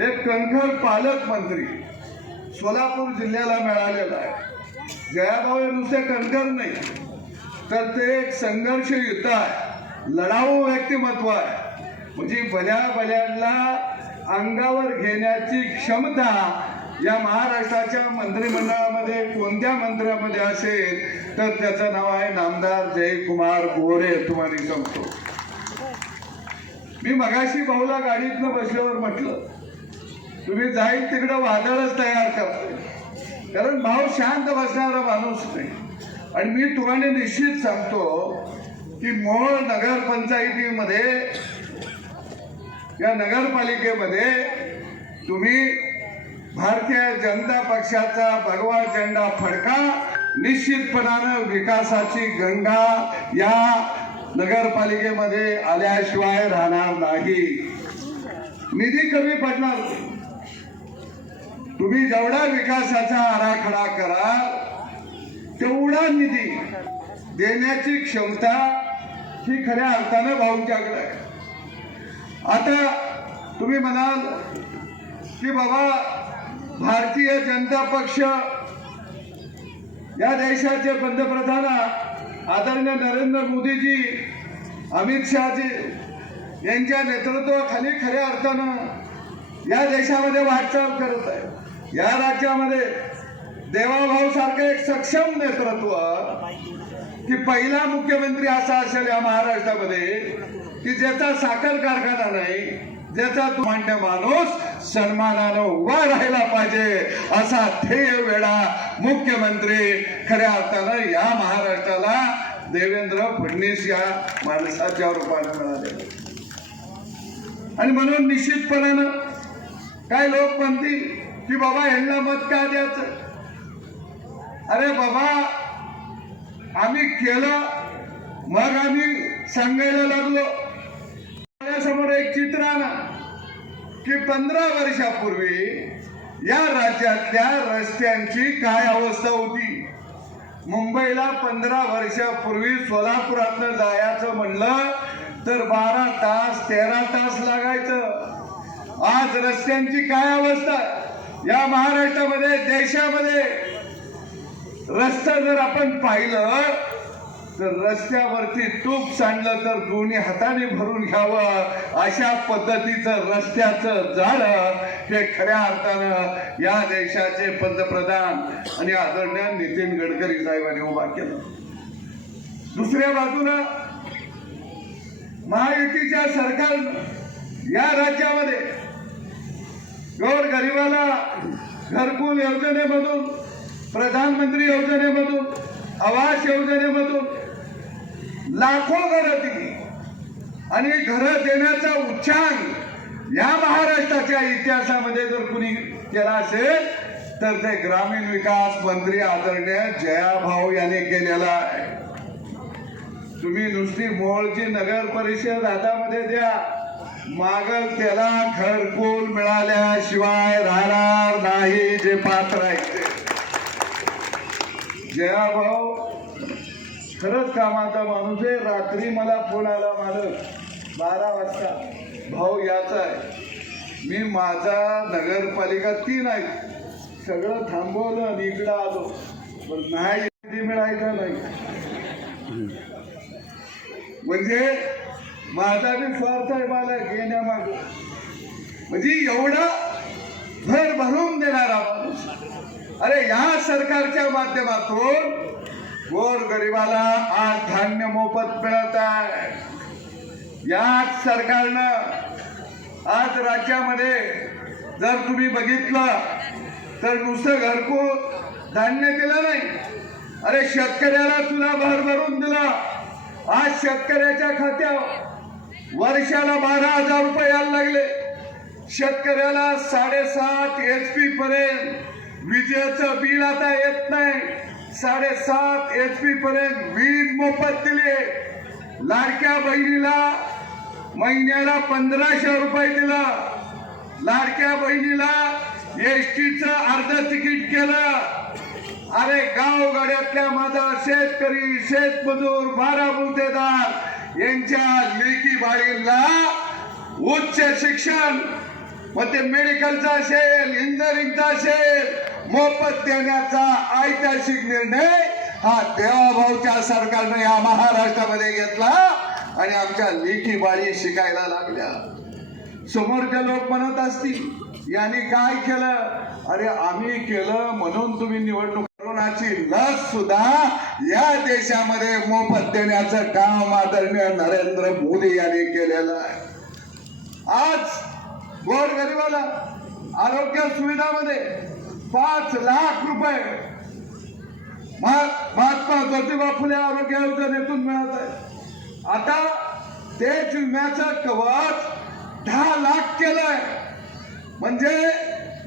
एक कणखर पालकमंत्री सोलापूर जिल्ह्याला मिळालेला आहे. जयाभाऊ हे नुसते कणखर नाही तर ते एक संघर्ष युद्ध आहे. लढाऊ व्यक्तिमत्व आहे. म्हणजे भल्या भल्याला अंगावर घेण्याची क्षमता या महाराष्ट्राच्या मंत्रिमंडळामध्ये कोणत्या मंत्र्यामध्ये असेल तर त्याचं नाव आहे नामदार जयकुमार गोरे तुम्हाला सांगतो मी मगाशी भाऊला गाडीतनं बसल्यावर म्हटलं तुम्ही जाईल तिकडं वादळच तयार करताय कारण भाव शांत बसणारा माणूस नाही. आणि मी तुम्हाला निश्चित सांगतो की मोळ नगरपंचायतीमध्ये या नगरपालिकेमध्ये तुम्ही भारतीय जनता पक्षाचा भगवा झेंडा फडका निश्चितपणानं विकासाची गंगा या नगरपालिकेमध्ये आल्याशिवाय राहणार नाही. निधी कमी पडणार. नाही. तुम्ही जेवढा विकासाचा आराखडा कराल तेवढा निधी देण्याची क्षमता ही खऱ्या अर्थानं भाऊंच्याकडे आहे. आता तुम्ही म्हणाल की बाबा भारतीय जनता पक्ष या देशाचे पंतप्रधान आदरणीय नरेंद्र मोदीजी अमित शहाजी यांच्या नेतृत्वाखाली खऱ्या अर्थानं या देशामध्ये वाटचाल करत आहे या राज्यामध्ये देवाभाऊ सारखं एक सक्षम नेतृत्व की पहिला मुख्यमंत्री असा असेल या महाराष्ट्रामध्ये की ज्याचा साखर कारखाना नाही ज्याचा मान्य माणूस सन्मानानं उभा राहिला पाहिजे असा ध्येय वेळा मुख्यमंत्री खऱ्या अर्थानं या महाराष्ट्राला देवेंद्र फडणवीस या माणसाच्या रूपाने मिळाले. आणि म्हणून निश्चितपणानं काय लोक म्हणतील की बाबा यांना मत का द्यायचं? अरे बाबा आम्ही केलं मग आम्ही सांगायला लागलो. समोर एक चित्र आणा. की पंधरा वर्षापूर्वी या राज्यातल्या रस्त्यांची काय अवस्था होती? मुंबईला पंधरा वर्षापूर्वी सोलापुरातनं जायचं म्हणलं तर बारा तास तेरा तास लागायचं. आज रस्त्यांची काय अवस्था? या महाराष्ट्रामध्ये देशामध्ये रस्ता जर आपण पाहिलं तर रस्त्यावरती तूप सांडलं तर दोन्ही हाताने भरून घ्यावं. अशा पद्धतीचं रस्त्याचं झाड हे खऱ्या अर्थानं या देशाचे पंतप्रधान आणि आदरणीय नितीन गडकरी साहेबांनी उभा केलं. दुसऱ्या बाजूनं महायुतीच्या सरकार या राज्यामध्ये गोर गरिबाला घरकुल योजनेमधून प्रधानमंत्री योजनेमधून आवास योजनेमधून लाखो घरं दिली. आणि घरं देण्याचा उच्चांक या महाराष्ट्राच्या इतिहासामध्ये जर कुणी केला असेल तर ते ग्रामीण विकास मंत्री आदरणीय जयाभाऊ यांनी केलेला आहे. तुम्ही नुसती मोळची नगर परिषद हातामध्ये द्या मागल त्याला घरकुल मिळाल्याशिवाय राहणार नाही जे पात्र आहेत जया भाऊ खरंच कामाचा माणूस आहे. रात्री मला फोन आला मालक बारा वाजता. भाऊ याचा आहे. मी माझा नगरपालिका तीन आहे. सगळं थांबवलं आणि इकडं आलो. पण नाही मिळायचं नाही. म्हणजे माझा बी स्वार्थ आहे मला घेण्यामाग म्हणजे एवढा भर भरून देणारा माणूस. अरे या सरकारच्या माध्यमातून गोर गरिबाला आज धान्य मोफत मिळत आहे. याच सरकारनं आज राज्यामध्ये जर तुम्ही बघितलं तर नुसतं घरको धान्य दिलं नाही. अरे शेतकऱ्याला सुद्धा भरभरून दिला. आज शेतकऱ्याच्या खात्यावर वर्षाला बारा हजार रुपये यायला लागले. शेतकऱ्याला साडेसात एच पी पर्यंत विजेचं बिल आता येत नाही. साडेसात एच पी पर्यंत वीज मोफत दिली लाडक्या बहिणीला महिन्याला पंधराशे रुपये दिलं. लाडक्या बहिणीला एस टीचं अर्ध तिकीट केलं. अरे गावगाड्यातल्या माझा शेतकरी शेतमजूर बारा मुद्देदार यांच्या लेकी बाळींना उच्च शिक्षण मग ते मेडिकलचा असेल इंजिनिअरिंगचा असेल मोफत देण्याचा ऐतिहासिक निर्णय हा देवाभाऊच्या सरकारने या महाराष्ट्रामध्ये घेतला आणि आमच्या लेखी बाळी शिकायला लागल्या. समोरचे लोक म्हणत असतील यांनी काय केलं? अरे आम्ही केलं म्हणून तुम्ही निवडणूक कोरोनाची लस सुद्धा या देशामध्ये मोफत देण्याचं काम आदरणीय नरेंद्र मोदी यांनी केलेलं आहे. आज गोरगरिबाला आरोग्य सुविधामध्ये पाच लाख रुपये महात्मा ज्योतिबा फुले आरोग्य योजनेतून मिळत आहे आता तेच विम्याचं कवच दहा लाख केलंय म्हणजे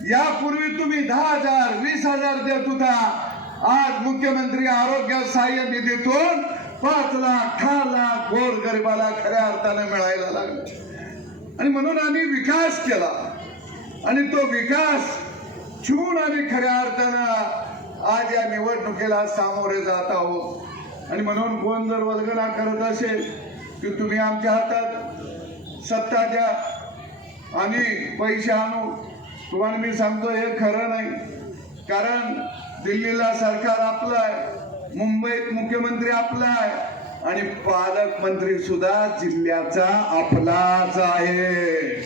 यापूर्वी तुम्ही दहा हजार वीस हजार देत होता. आज मुख्यमंत्री आरोग्य सहाय्य निधीतून पाच लाख दहा लाख गोर गरिबाला खऱ्या अर्थाने मिळायला लागलं. आणि म्हणून आम्ही विकास केला. आणि तो विकास छून आम्ही खऱ्या अर्थानं आज या निवडणुकीला सामोरे जात आहोत. आणि म्हणून कोण जर वल्गना करत असेल की तुम्ही आमच्या हातात सत्ता द्या आणि पैसे आणू. तुम्हाला मी सांगतो हे खरं नाही. दिल्लीला सरकार आपलं आहे. मुंबईत मुख्यमंत्री आपला आहे. आणि पालकमंत्री सुद्धा जिल्ह्याचा आपलाच आहे.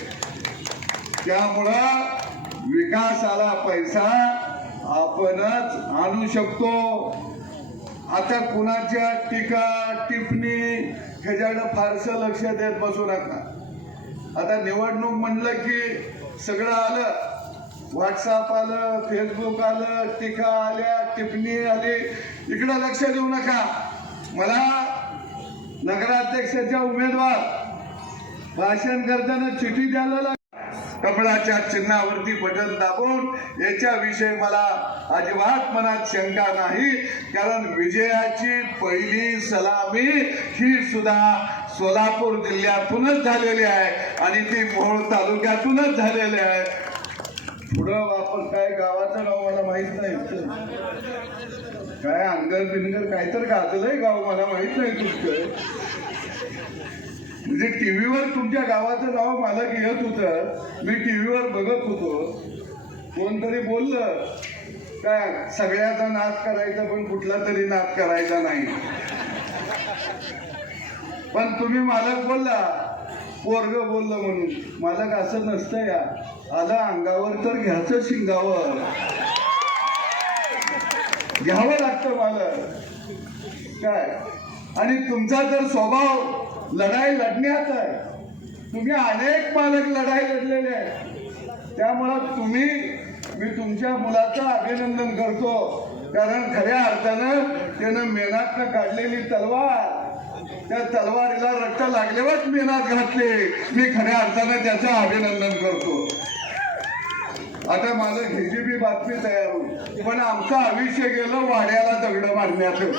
त्यामुळं विकासाला पैसा आपणच आणू शकतो. आता कुणाच्या टीका टिप्पणी ह्याच्याकडे फारसं लक्ष देत बसू नका. आता निवडणूक म्हणलं की सगळं आलं. व्हॉट्सअप आलं फेसबुक आलं टीका आल्या टिप्पणी आली. इकडं लक्ष देऊ नका. मला नगराध्यक्षाच्या उमेदवार भाषण करताना चिठी द्यायला लाग- कमळाच्या चिन्हावरती बटन दाबून याच्याविषयी मला अजिबात मनात शंका नाही. कारण विजयाची पहिली सलामी ही सुद्धा सोलापूर जिल्ह्यातूनच झालेली आहे आणि ती मोहोळ तालुक्यातूनच झालेली आहे. पुढं वापर काय गावाचं नाव मला माहीत नाही. काय अंगर बिनगर काय तर गाजलंय गाव मला माहीत नाही तुमचं. म्हणजे टीव्हीवर तुमच्या गावाचं नाव मला घेत होतं. मी टीव्हीवर बघत होतो. कोणतरी बोललं काय सगळ्याचा नाद करायचा पण कुठला तरी नाद करायचा नाही. पण तुम्ही मालक बोलला पोरग बोललं म्हणून. मालक असं नसतं या. आलं अंगावर तर घ्यायचं शिंगावर. घ्यावं लागतं मला. काय? आणि तुमचा जर स्वभाव लढाई लढण्याचा आहे तुम्ही अनेक पालक लढाई लढलेले आहेत. त्यामुळं तुम्ही मी तुमच्या मुलाचं अभिनंदन करतो. कारण खऱ्या अर्थानं त्यानं मेहनतनं काढलेली तलवार त्या तलवारीला रक्त लागल्यावरच मेनात घातले. मी खऱ्या अर्थानं त्याचं अभिनंदन करतो. आता माझं घ्यायची बी बातमी तयार होईल. पण आमचं आयुष्य गेलं वाड्याला दगड मारण्याचं.